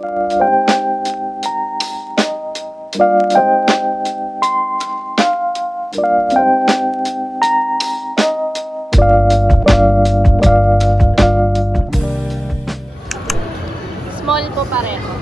Small po pareho.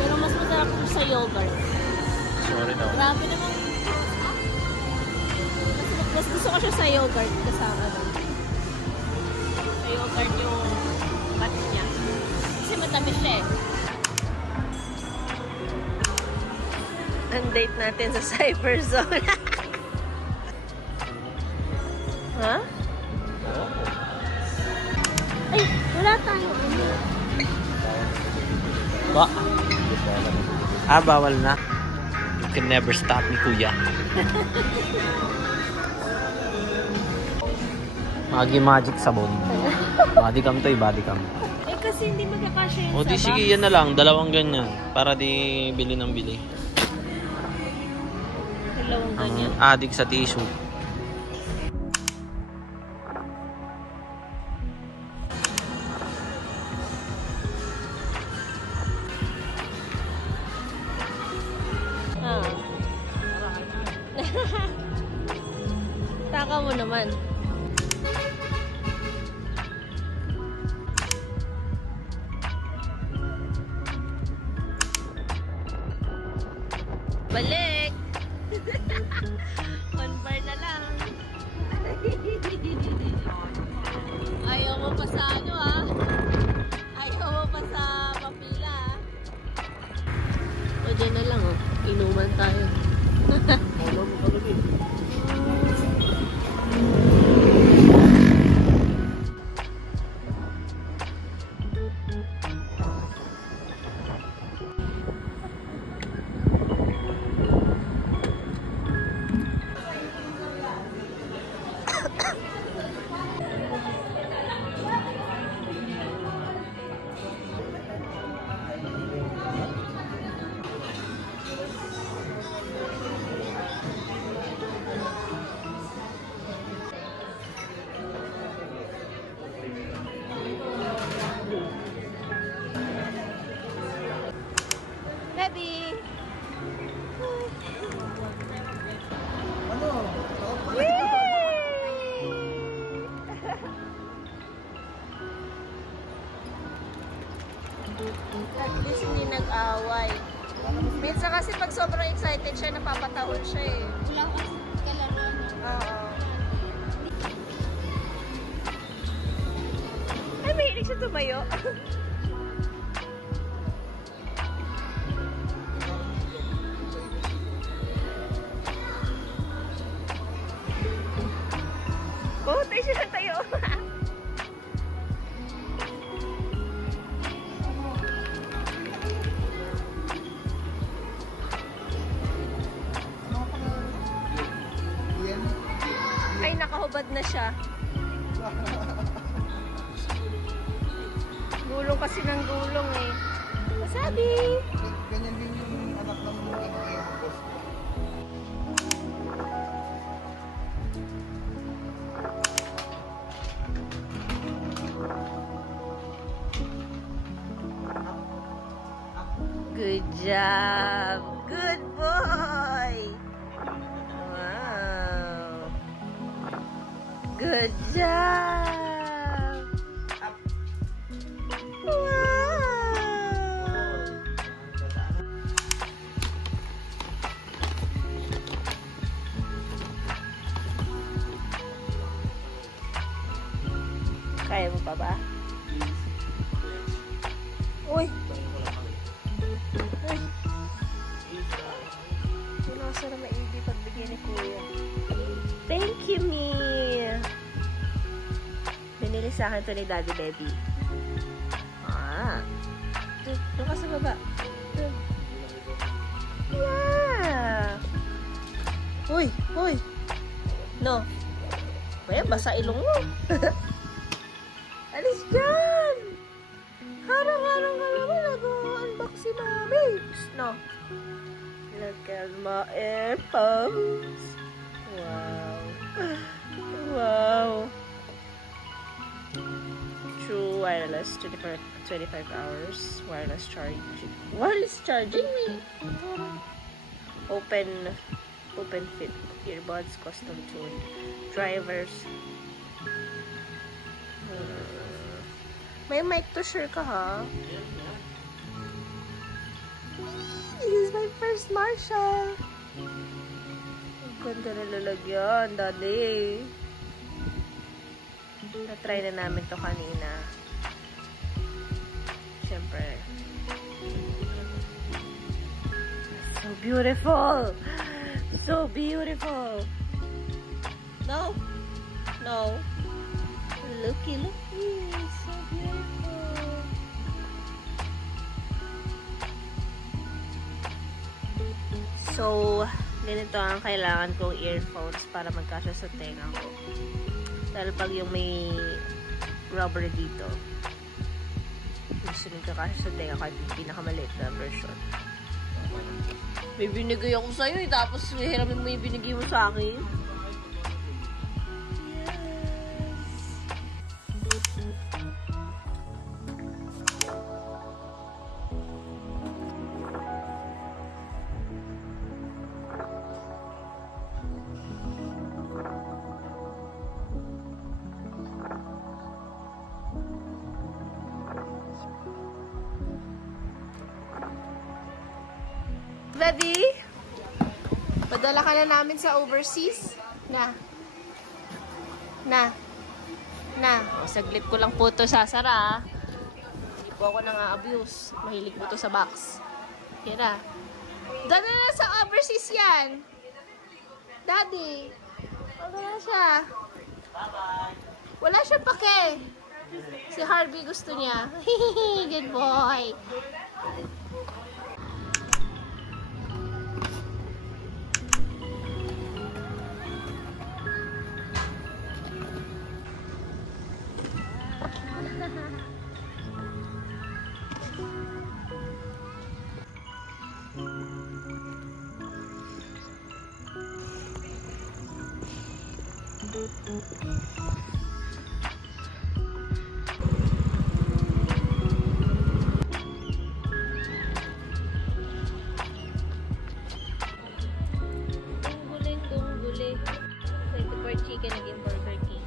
Pero mas masarap po sa yogurt. Sorry daw. Grabe naman. Mas gusto ko siya sa yogurt kasama doon. Sa yogurt yung bat niya. Kasi matamis siya eh. Ang date natin sa Cyber Zone. Ha? Ay, wala tayong ano. Ba? Bawal na. You can never stop me, kuya. Magic sabon. Bodycam to eh, bodycam. Eh kasi hindi magkakasya yung O di sige, yan na lang. Dalawang ganyan. Para di bili ng bili. Dalawang ganyan. Ang adik sa tissue. Taka mo naman. Balik! One bar na lang. Ayaw mo pa sa ano ah. Ayaw mo pa sa papila ah. O dyan na lang oh. Inuman tayo. Baby! At least hindi nag-away. Minsan kasi pag sobrang excited siya, napapataon siya eh. Wala kasi kalaro. Oo. Ay, mahilig siya tumayo. Oh, tayo siya tayo. Ay, nakahubad na siya. Gulong kasi ng gulong eh. Masabi! Ganyan din yung anak ng mga Good job! Good boy! Wow! Good job! Wow! Kaya mo pa ba? Uy! Ay! Pinasa na maigi pagbigyan ni Kuya. Thank you, Mia! Binili sa akin to ni Daddy Baby. Ah! Basa ilong mo. Alis dyan! Harang-harang ka naman. Nag-unbox si Mami. No. Look at my AirPods. Wow. Wow. True wireless. 25 hours. Wireless charging. Wireless charging? Open fit. Earbuds. Custom tuned. Drivers. May mic to share ka, ha? This is my first Marshall. Ang ganda na lalagyan, daddy. Na-try na namin to kanina. Siyempre. So beautiful! So beautiful! No? No? Looky, looky! So beautiful! So, ganito ang kailangan kong earphones para magkasya sa tenga ko. Dahil pag yung may rubber dito, gusto nyo kakasya sa tenga kahit yung pinakamaliit na version. May binigay ako sa'yo eh, tapos hiramin mo yung binigay mo sa akin. Ready? Padala ka na namin sa overseas. Na. O, saglit ko lang po ito sasara. Hindi po ako nang-abuse. Mahilig po ito sa box. Yan na. Dala na sa overseas yan. Daddy. Wala siya. Bye-bye. Wala siya pake. Si Harvey gusto niya. Good boy. Dungguli. 24 chicken naging Burger King.